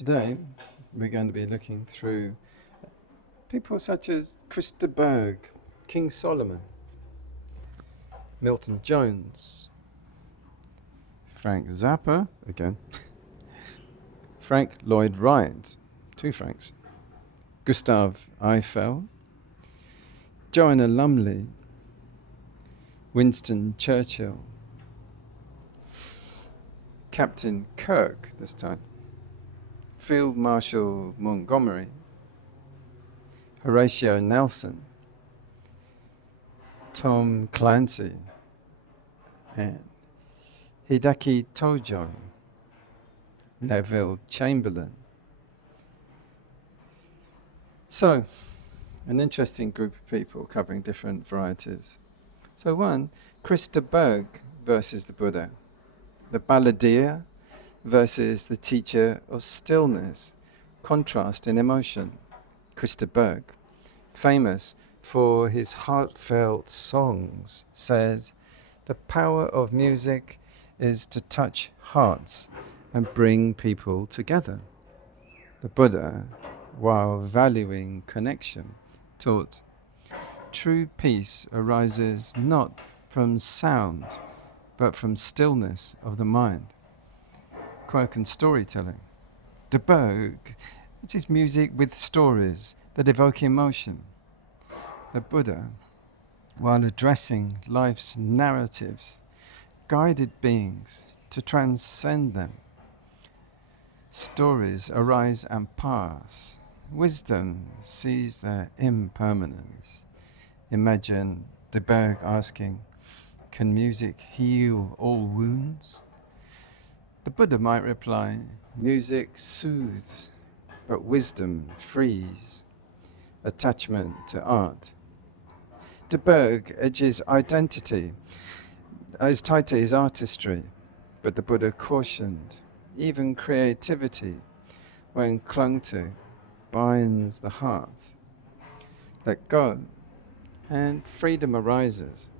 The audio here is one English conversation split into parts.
Today, we're going to be looking through people such as Chris de Berg, King Solomon, Milton Jones, Frank Zappa, again, Frank Lloyd Wright, two Franks, Gustave Eiffel, Joanna Lumley, Winston Churchill, Captain Kirk this time, Field Marshal Montgomery, Horatio Nelson, Tom Clancy, and Hideki Tojo, Neville Chamberlain. So, an interesting group of people covering different varieties. So one, Chris de Berg versus the Buddha, the Balladeer versus the teacher of stillness, contrast in emotion. Chris de Berg, famous for his heartfelt songs, said, "The power of music is to touch hearts and bring people together." The Buddha, while valuing connection, taught, "True peace arises not from sound, but from stillness of the mind." Quirk and storytelling. De Berg, which is music with stories that evoke emotion. The Buddha, while addressing life's narratives, guided beings to transcend them. Stories arise and pass. Wisdom sees their impermanence. Imagine de Berg asking, "Can music heal all wounds?" The Buddha might reply, "Music soothes, but wisdom frees." Attachment to art. De Berg edges identity is tied to his artistry, but the Buddha cautioned, even creativity, when clung to, binds the heart. Let go, and freedom arises.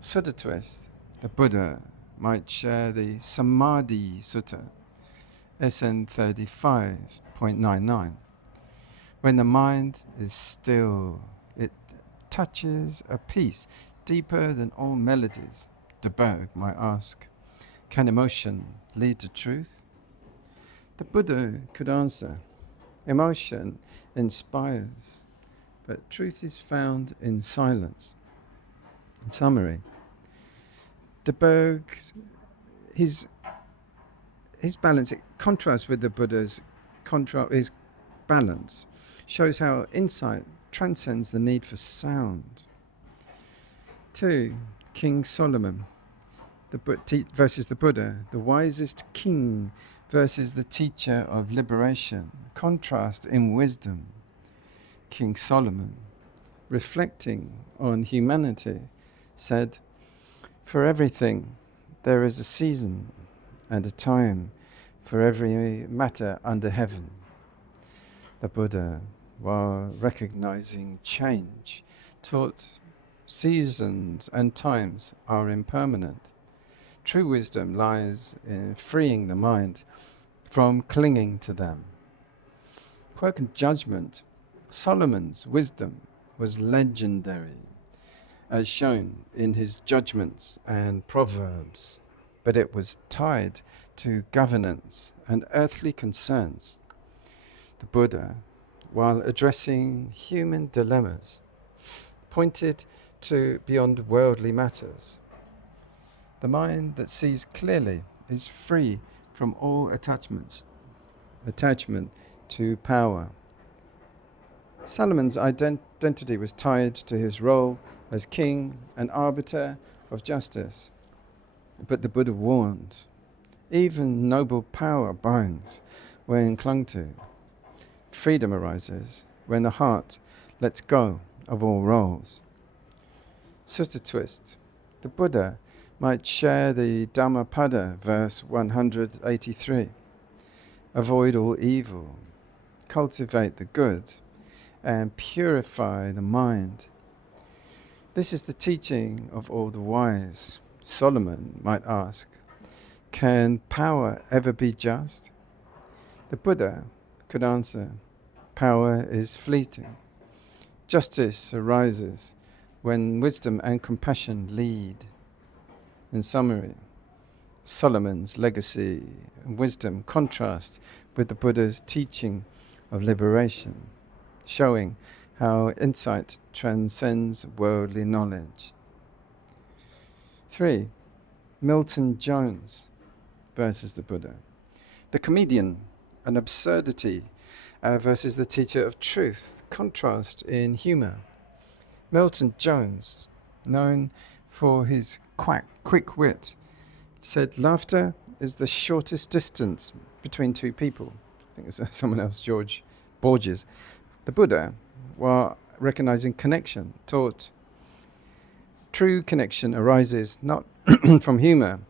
Sutta twist. The Buddha might share the Samadhi Sutta, SN 35.99. When the mind is still, it touches a peace deeper than all melodies. De Berg might ask, "Can emotion lead to truth?" The Buddha could answer, "Emotion inspires, but truth is found in silence." In summary, de Berg, his balance, it contrasts with the Buddha's his balance, shows how insight transcends the need for sound. 2. King Solomon versus the Buddha, the wisest king versus the teacher of liberation, contrast in wisdom. King Solomon, reflecting on humanity, said, "For everything there is a season and a time for every matter under heaven." The Buddha, while recognizing change, taught seasons and times are impermanent. True wisdom lies in freeing the mind from clinging to them. Quirk and judgment. Solomon's wisdom was legendary, as shown in his judgments and proverbs, but it was tied to governance and earthly concerns. The Buddha, while addressing human dilemmas, pointed to beyond worldly matters. The mind that sees clearly is free from all attachment to power. Solomon's identity was tied to his role as king and arbiter of justice. But the Buddha warned, even noble power binds when clung to. Freedom arises when the heart lets go of all roles. Sutta twist. The Buddha might share the Dhammapada, verse 183. Avoid all evil, cultivate the good, and purify the mind. This is the teaching of all the wise. Solomon might ask, "Can power ever be just?" The Buddha could answer, power is fleeting. Justice arises when wisdom and compassion lead. In summary, Solomon's legacy and wisdom contrast with the Buddha's teaching of liberation, showing how insight transcends worldly knowledge. 3. Milton Jones versus the Buddha. The comedian, an absurdity versus the teacher of truth, contrast in humour. Milton Jones, known for his quick wit, said laughter is the shortest distance between two people. I think it was someone else, George Borges. The Buddha, while recognizing connection, taught true connection arises not from humour,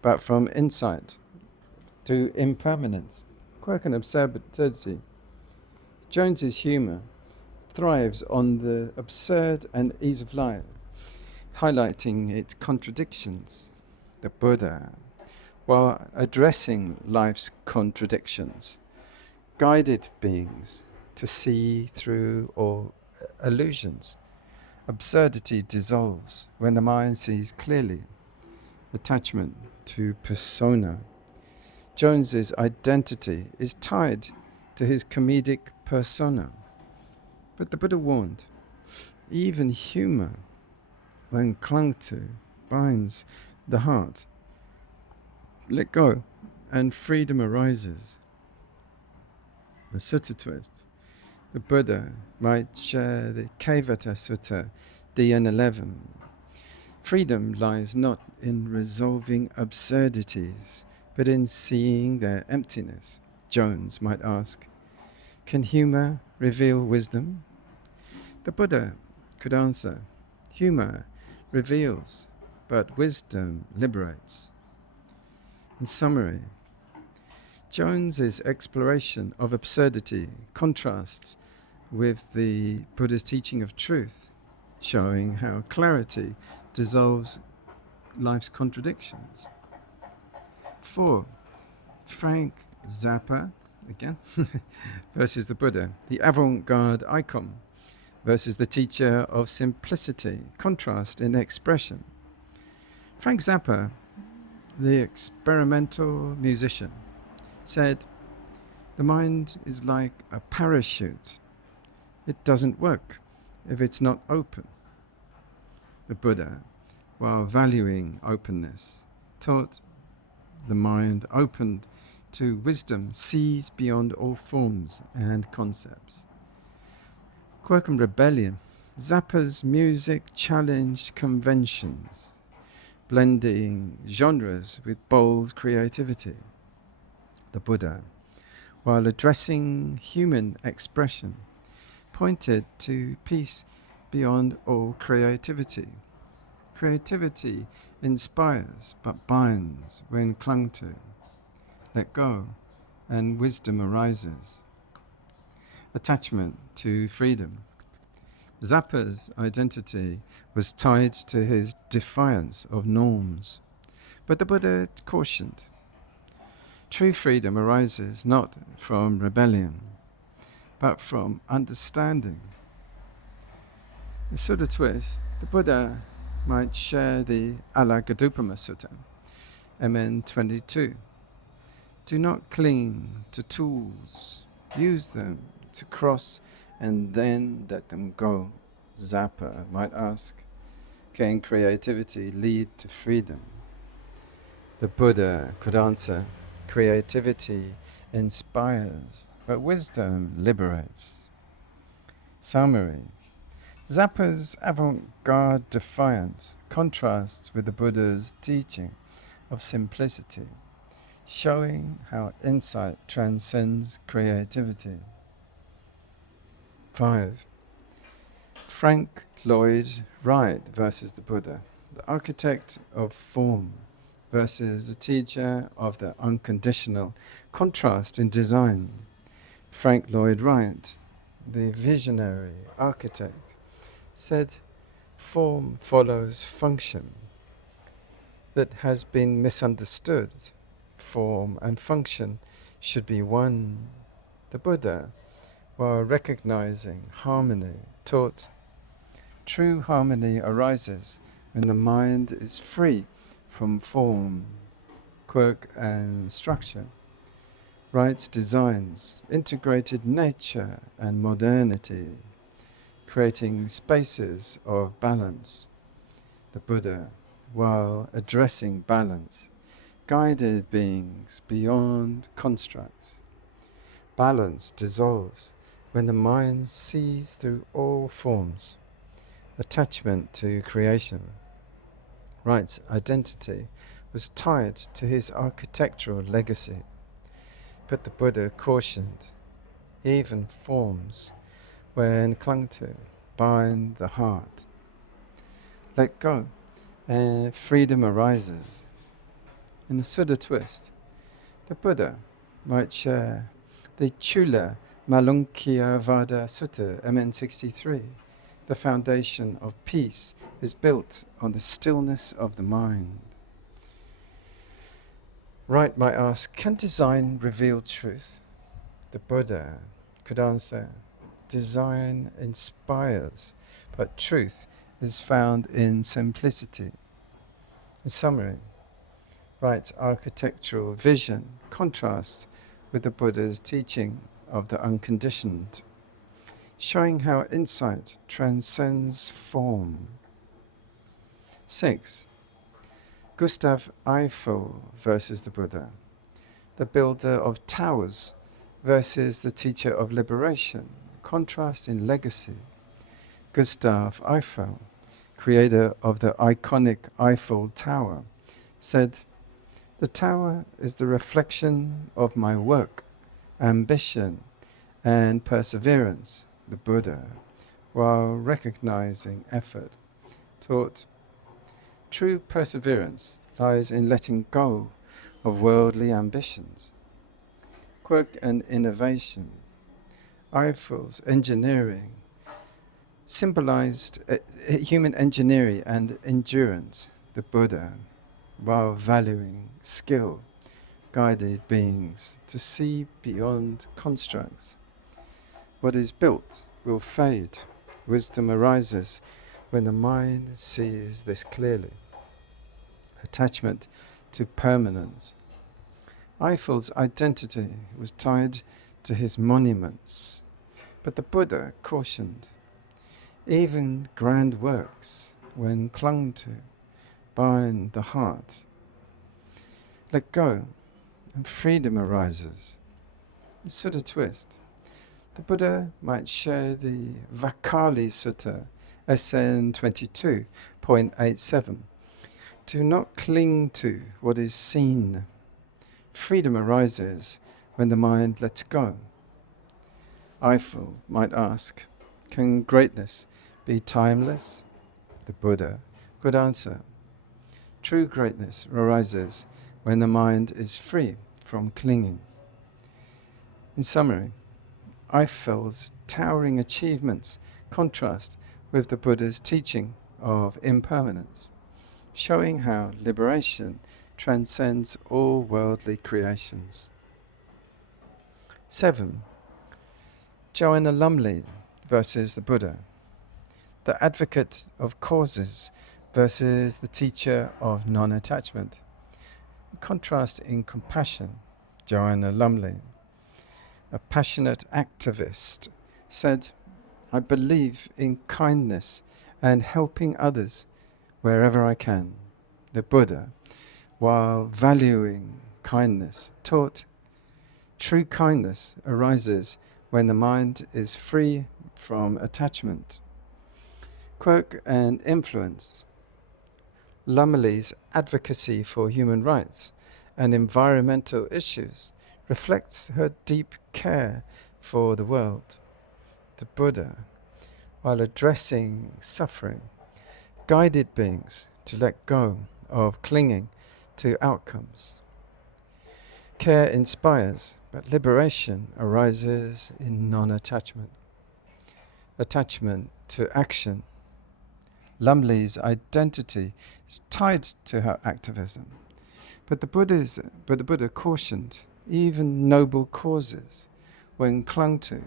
but from insight to impermanence. Quirk and absurdity. Jones's humour thrives on the absurd and ease of life, highlighting its contradictions. The Buddha, while addressing life's contradictions, guided beings to see through all illusions. Absurdity dissolves when the mind sees clearly. Attachment to persona. Jones's identity is tied to his comedic persona. But the Buddha warned, even humour, when clung to, binds the heart. Let go, and freedom arises. A sutta twist. The Buddha might share the Kevata Sutta, DN11. Freedom lies not in resolving absurdities, but in seeing their emptiness. Jones might ask, can humour reveal wisdom? The Buddha could answer, humour reveals, but wisdom liberates. In summary, Jones's exploration of absurdity contrasts with the Buddha's teaching of truth, showing how clarity dissolves life's contradictions. 4. Frank Zappa, again, versus the Buddha. The Avant-Garde icon versus the teacher of simplicity. Contrast in expression. Frank Zappa, the experimental musician, said, the mind is like a parachute. It doesn't work if it's not open. The Buddha, while valuing openness, taught the mind opened to wisdom sees beyond all forms and concepts. Quirk and rebellion. Zappa's music challenged conventions, blending genres with bold creativity. The Buddha, while addressing human expression, pointed to peace beyond all creativity. Creativity inspires but binds when clung to. Let go, and wisdom arises. Attachment to freedom. Zappa's identity was tied to his defiance of norms, but the Buddha cautioned, true freedom arises not from rebellion, but from understanding. A sutta twist, the Buddha might share the Alagadupama Sutta, MN 22. Do not cling to tools, use them to cross and then let them go. Zappa might ask, can creativity lead to freedom? The Buddha could answer, creativity inspires, but wisdom liberates. Summary. Zappa's avant-garde defiance contrasts with the Buddha's teaching of simplicity, showing how insight transcends creativity. 5. Frank Lloyd Wright versus the Buddha, the architect of form versus the teacher of the unconditional, contrast in design. Frank Lloyd Wright, the visionary architect, said form follows function. That has been misunderstood. Form and function should be one. The Buddha, while recognizing harmony, taught, true harmony arises when the mind is free from form, quirk and structure. Wright's designs integrated nature and modernity, creating spaces of balance. The Buddha, while addressing balance, guided beings beyond constructs. Balance dissolves when the mind sees through all forms. Attachment to creation. Wright's identity was tied to his architectural legacy. But the Buddha cautioned, even forms, when clung to, bind the heart. Let go, and freedom arises. In the Sutta twist, the Buddha might share the Chula Malunkyavada Sutta, MN63. The foundation of peace is built on the stillness of the mind. Wright might ask, can design reveal truth? The Buddha could answer, design inspires, but truth is found in simplicity. In summary, Wright's architectural vision contrasts with the Buddha's teaching of the unconditioned, showing how insight transcends form. 6. Gustave Eiffel versus the Buddha, the builder of towers versus the teacher of liberation, contrast in legacy. Gustave Eiffel, creator of the iconic Eiffel Tower, said, "The tower is the reflection of my work, ambition, and perseverance." The Buddha, while recognizing effort, taught, true perseverance lies in letting go of worldly ambitions. Quirk and innovation. Eiffel's engineering symbolized human ingenuity and endurance. The Buddha, while valuing skill, guided beings to see beyond constructs. What is built will fade. Wisdom arises when the mind sees this clearly. Attachment to permanence. Eiffel's identity was tied to his monuments, but the Buddha cautioned, even grand works, when clung to, bind the heart. Let go, and freedom arises. Sutta twist. The Buddha might share the Vakali Sutta, SN 22.87. Do not cling to what is seen. Freedom arises when the mind lets go. Eiffel might ask, can greatness be timeless? The Buddha could answer, true greatness arises when the mind is free from clinging. In summary, Eiffel's towering achievements contrast with the Buddha's teaching of impermanence, showing how liberation transcends all worldly creations. 7. Joanna Lumley versus the Buddha, the advocate of causes versus the teacher of non-attachment. Contrast in compassion. Joanna Lumley, a passionate activist, said, I believe in kindness and helping others wherever I can. The Buddha, while valuing kindness, taught, true kindness arises when the mind is free from attachment. Quirk and influence. Lumley's advocacy for human rights and environmental issues reflects her deep care for the world. The Buddha, while addressing suffering, guided beings to let go of clinging to outcomes. Care inspires, but liberation arises in non-attachment. Attachment to action. Lumley's identity is tied to her activism, but the Buddha cautioned, even noble causes, when clung to,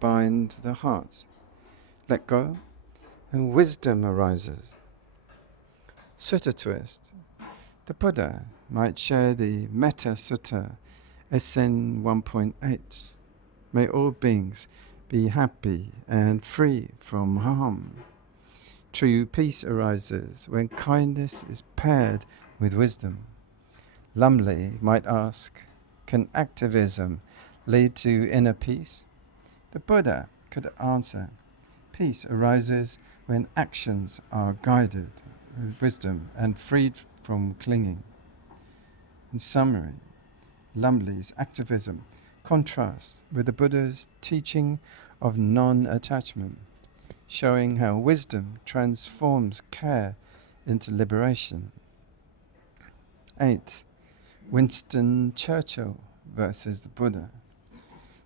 bind the heart. Let go, and wisdom arises. Sutta twist. The Buddha might share the Metta Sutta, SN 1.8. May all beings be happy and free from harm. True peace arises when kindness is paired with wisdom. Lumley might ask, can activism lead to inner peace? The Buddha could answer, peace arises when actions are guided with wisdom and freed from clinging. In summary, Lumley's activism contrasts with the Buddha's teaching of non-attachment, showing how wisdom transforms care into liberation. 8. Winston Churchill versus the Buddha.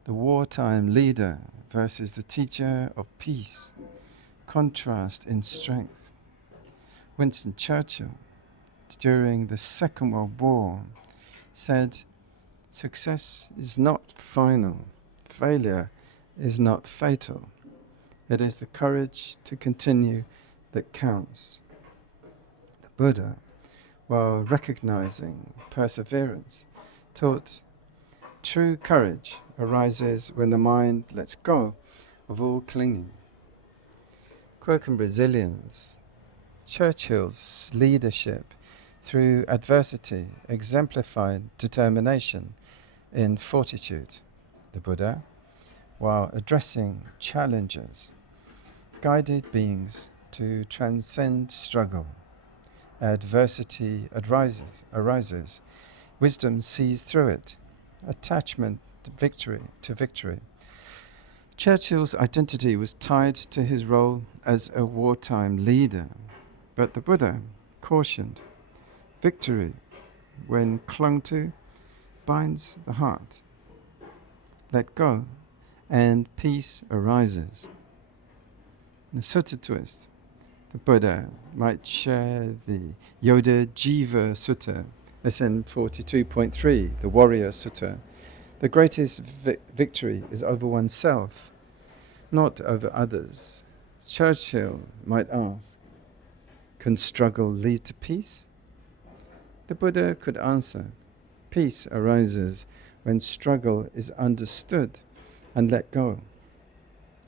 The wartime leader versus the teacher of peace. Contrast in strength. Winston Churchill, during the Second World War, said, success is not final. Failure is not fatal. It is the courage to continue that counts. The Buddha, while recognizing perseverance, taught true courage arises when the mind lets go of all clinging. Quirk and resilience. Churchill's leadership through adversity exemplified determination in fortitude. The Buddha, while addressing challenges, guided beings to transcend struggle. Adversity arises. Wisdom sees through it. Attachment to victory. Churchill's identity was tied to his role as a wartime leader, but the Buddha cautioned, victory, when clung to, binds the heart. Let go, and peace arises. In the Sutta twist, the Buddha might share the Yoda Jiva Sutta, SN 42.3, the Warrior Sutta. The greatest victory is over oneself, not over others. Churchill might ask, can struggle lead to peace? The Buddha could answer, peace arises when struggle is understood and let go.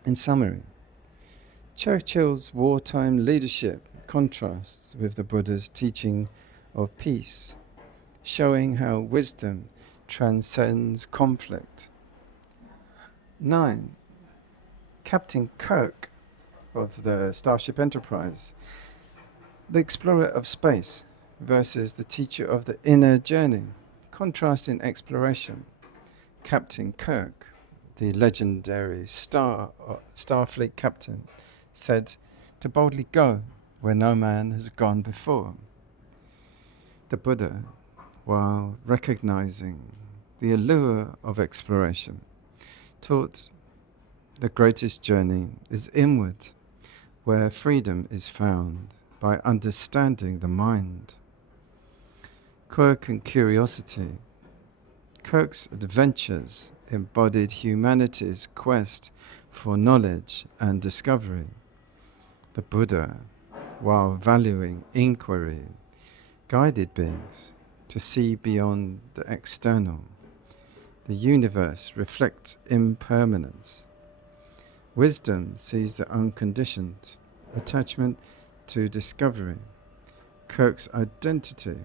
In summary, Churchill's wartime leadership contrasts with the Buddha's teaching of peace, showing how wisdom transcends conflict. 9. Captain Kirk of the Starship Enterprise, the explorer of space versus the teacher of the inner journey, contrast in exploration. Captain Kirk, the legendary Starfleet captain, said to boldly go where no man has gone before. The Buddha, while recognizing the allure of exploration, taught the greatest journey is inward, where freedom is found by understanding the mind. Quirk and curiosity. Kirk's adventures embodied humanity's quest for knowledge and discovery. The Buddha, while valuing inquiry, guided beings to see beyond the external. The universe reflects impermanence. Wisdom sees the unconditioned, attachment to discovery. Kirk's identity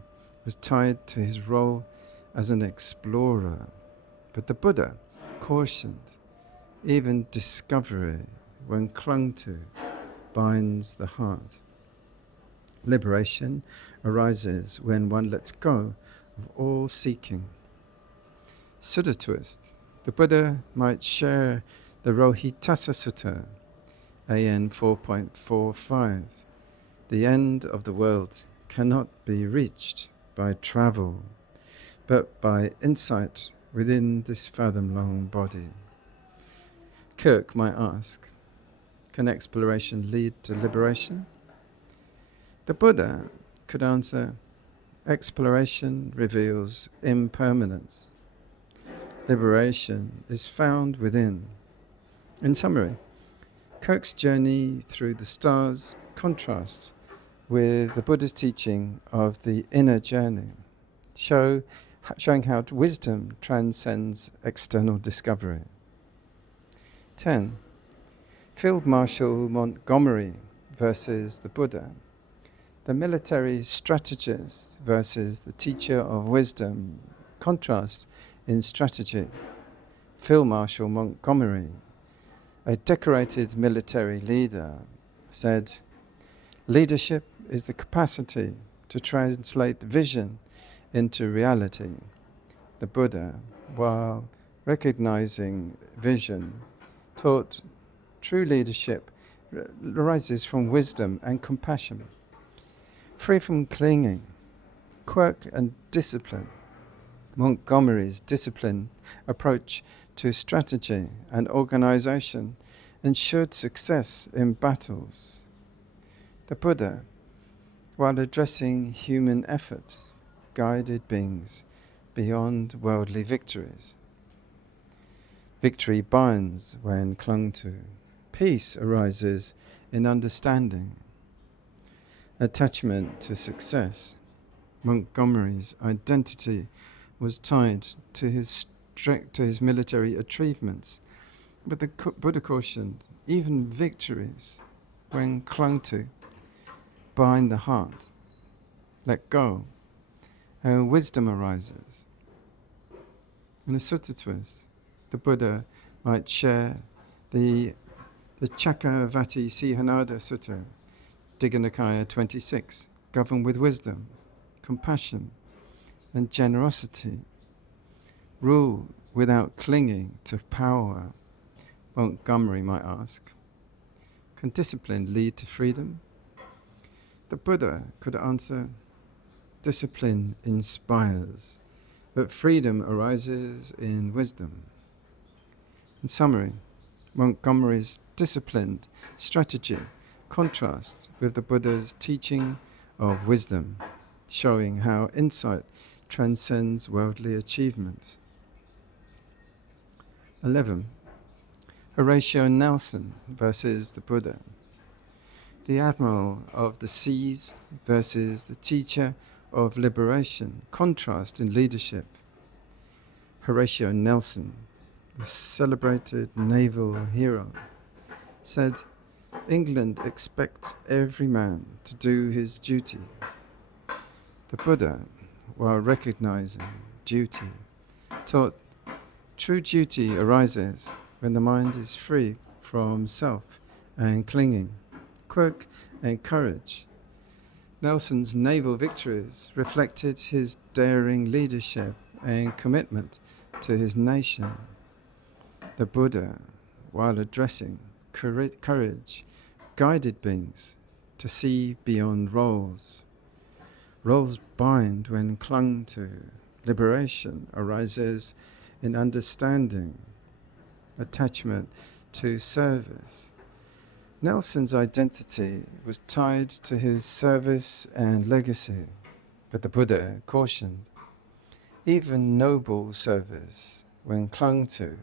was tied to his role as an explorer, but the Buddha cautioned, even discovery, when clung to, binds the heart. Liberation arises when one lets go of all seeking. Sutta twist. The Buddha might share the Rohitassa Sutta, AN 4.45. The end of the world cannot be reached by travel, but by insight within this fathom-long body. Kirk might ask, can exploration lead to liberation? The Buddha could answer, exploration reveals impermanence. liberation is found within. In summary, Kirk's journey through the stars contrasts with the Buddha's teaching of the inner journey, showing how wisdom transcends external discovery. 10. Field Marshal Montgomery versus the Buddha. The military strategist versus the teacher of wisdom contrasts in strategy. Field Marshal Montgomery, a decorated military leader, said, "Leadership is the capacity to translate vision into reality." The Buddha, while recognizing vision, taught true leadership arises from wisdom and compassion, free from clinging. Quirk and discipline. Montgomery's disciplined approach to strategy and organization ensured success in battles. The Buddha, while addressing human efforts, guided beings beyond worldly victories. Victory binds when clung to. Peace arises in understanding. Attachment to success. Montgomery's identity was tied to his military achievements, but the Buddha cautioned, even victories, when clung to, bind the heart. Let go, and wisdom arises. In a sutta twist, the Buddha might share the Chakravarti Sihanada Sutta, Digha Nikaya 26, governed with wisdom, compassion, and generosity. Rule without clinging to power. Montgomery might ask, can discipline lead to freedom? The Buddha could answer, discipline inspires, but freedom arises in wisdom. In summary, Montgomery's disciplined strategy contrasts with the Buddha's teaching of wisdom, showing how insight transcends worldly achievements. 11. Horatio Nelson versus the Buddha. The Admiral of the Seas versus the teacher of liberation contrast in leadership. Horatio Nelson, the celebrated naval hero, said, England expects every man to do his duty. The Buddha, while recognizing duty, taught true duty arises when the mind is free from self and clinging, quirk and courage. Nelson's naval victories reflected his daring leadership and commitment to his nation. The Buddha, while addressing courage, guided beings to see beyond roles. Roles bind when clung to. Liberation arises in understanding, attachment to service. Nelson's identity was tied to his service and legacy, but the Buddha cautioned, even noble service, when clung to,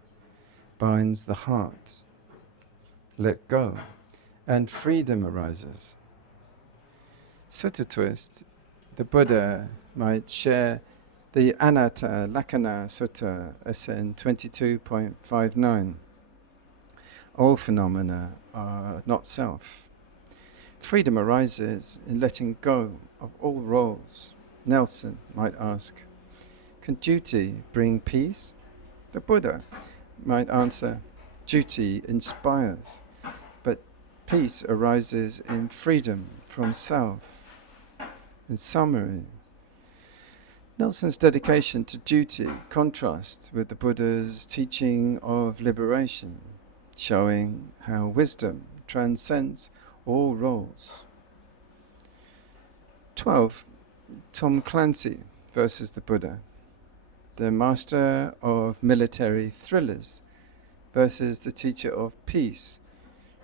binds the heart. Let go, and freedom arises. Sutta twist, the Buddha might share the Anatta Lakkhana Sutta, SN 22.59. All phenomena are not self. Freedom arises in letting go of all roles. Nelson might ask, can duty bring peace? The Buddha might answer, duty inspires, but peace arises in freedom from self. In summary, Nelson's dedication to duty contrasts with the Buddha's teaching of liberation, showing how wisdom transcends all roles. 12. Tom Clancy versus the Buddha. The master of military thrillers versus the teacher of peace,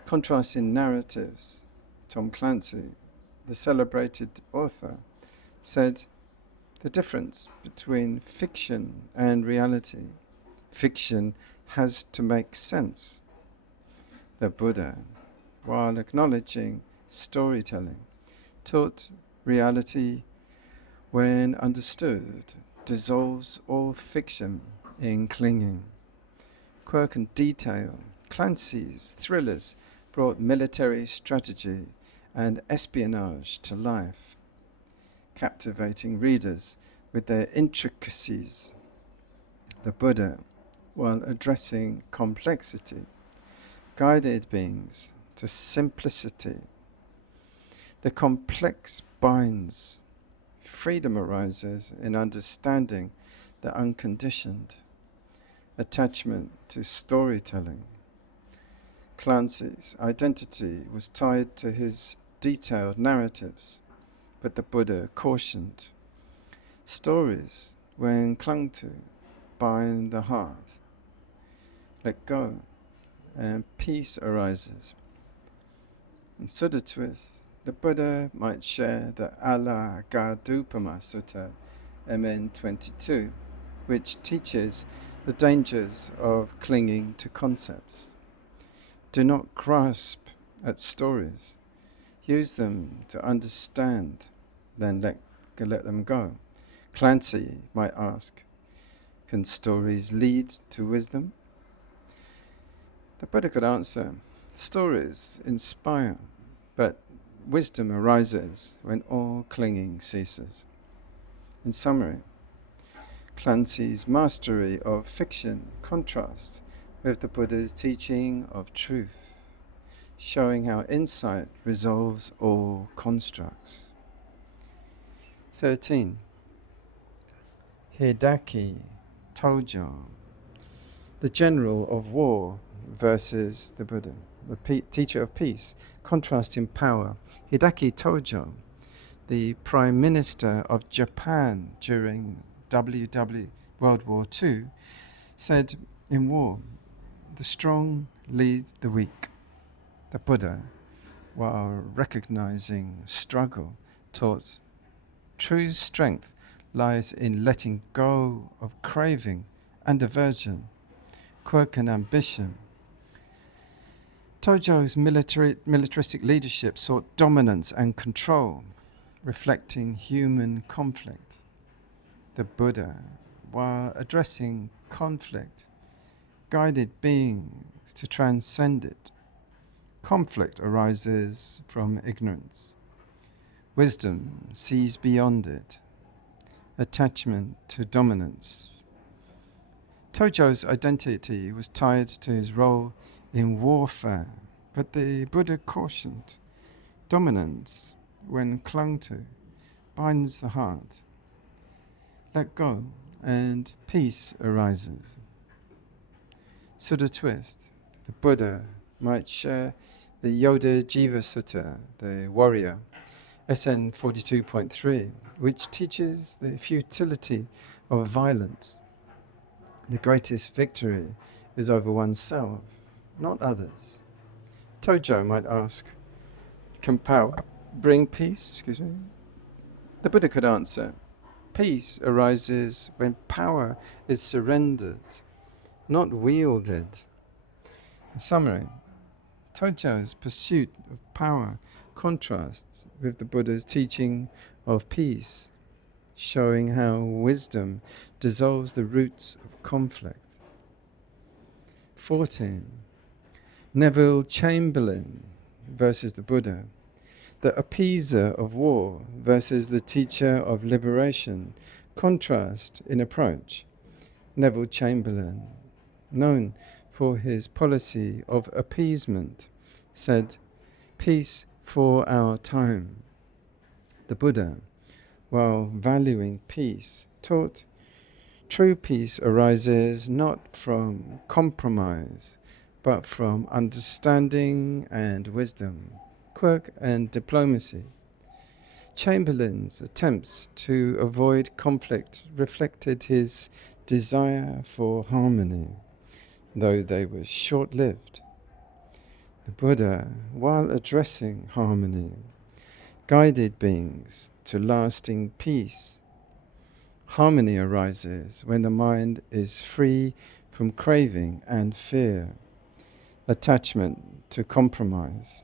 contrasting narratives. Tom Clancy, the celebrated author, said, the difference between fiction and reality. Fiction has to make sense. The Buddha, while acknowledging storytelling, taught reality, when understood, dissolves all fiction in clinging. Quirk and detail, Clancy's thrillers brought military strategy and espionage to life, captivating readers with their intricacies. The Buddha, while addressing complexity, guided beings to simplicity. The complex binds. Freedom arises in understanding the unconditioned. Attachment to storytelling. Clancy's identity was tied to his detailed narratives, but the Buddha cautioned. Stories, when clung to, bind the heart. Let go, and peace arises. In Sutta twist, the Buddha might share the Alla-Gadupama Sutta, MN 22, which teaches the dangers of clinging to concepts. Do not grasp at stories. Use them to understand, then let them go. Clancy might ask, can stories lead to wisdom? The Buddha could answer, stories inspire, but wisdom arises when all clinging ceases. In summary, Clancy's mastery of fiction contrasts with the Buddha's teaching of truth, showing how insight resolves all constructs. 13. Hideki Tojo, the general of war versus the Buddha, the teacher of peace, contrasting power. Hideki Tojo, the Prime Minister of Japan during World War II, said in war, the strong lead the weak. The Buddha, while recognizing struggle, taught true strength lies in letting go of craving and aversion, quirk and ambition. Tojo's militaristic leadership sought dominance and control, reflecting human conflict. The Buddha, while addressing conflict, guided beings to transcend it. Conflict arises from ignorance. Wisdom sees beyond it. Attachment to dominance. Tojo's identity was tied to his role in warfare, but the Buddha cautioned, dominance, when clung to, binds the heart. Let go, and peace arises. Sutta twist, the Buddha might share the Yoda Jiva Sutta, the warrior, SN 42.3, which teaches the futility of violence. The greatest victory is over oneself, not others. Tojo might ask, can power bring peace? The Buddha could answer, peace arises when power is surrendered, not wielded. In summary, Tojo's pursuit of power contrasts with the Buddha's teaching of peace, showing how wisdom dissolves the roots of conflict. 14. Neville Chamberlain versus the Buddha, the appeaser of war versus the teacher of liberation, contrast in approach. Neville Chamberlain, known for his policy of appeasement, said, peace for our time. The Buddha, while valuing peace, taught true peace arises not from compromise, but from understanding and wisdom, quirk and diplomacy. Chamberlain's attempts to avoid conflict reflected his desire for harmony, though they were short-lived. The Buddha, while addressing harmony, guided beings to lasting peace. Harmony arises when the mind is free from craving and fear, attachment to compromise.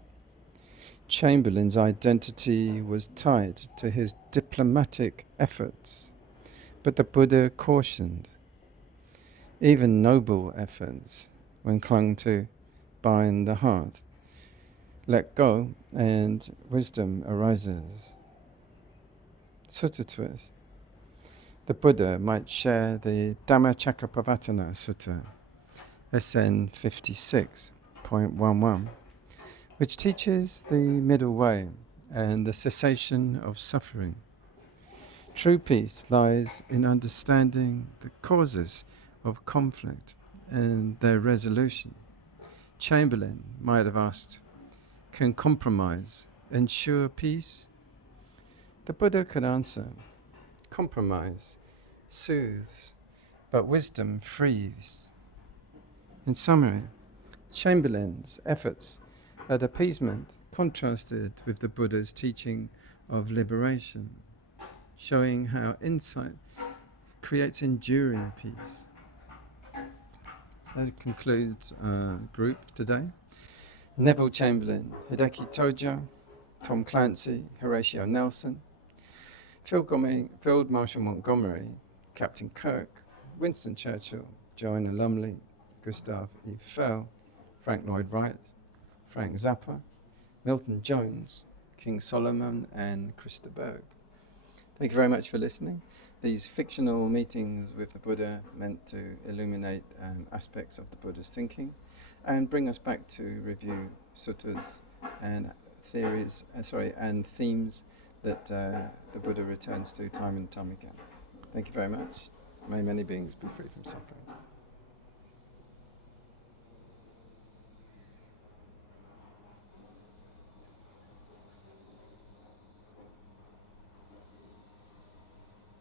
Chamberlain's identity was tied to his diplomatic efforts, but the Buddha cautioned even noble efforts, when clung to, bind the heart. Let go and wisdom arises. Sutta twist. The Buddha might share the Dhammacakkappavattana Sutta, SN 56.11, which teaches the middle way and the cessation of suffering. True peace lies in understanding the causes of conflict and their resolution. Chamberlain might have asked, can compromise ensure peace? The Buddha could answer, compromise soothes, but wisdom frees. In summary, Chamberlain's efforts at appeasement contrasted with the Buddha's teaching of liberation, showing how insight creates enduring peace. That concludes our group today. Neville Chamberlain, Hideki Tojo, Tom Clancy, Horatio Nelson, Field Marshal Montgomery, Captain Kirk, Winston Churchill, Joanna Lumley, Gustave Eiffel, Frank Lloyd Wright, Frank Zappa, Milton Jones, King Solomon, and Chris de Berg. Thank you very much for listening. These fictional meetings with the Buddha meant to illuminate aspects of the Buddha's thinking and bring us back to review suttas and theories, and themes that the Buddha returns to time and time again. Thank you very much. May many beings be free from suffering.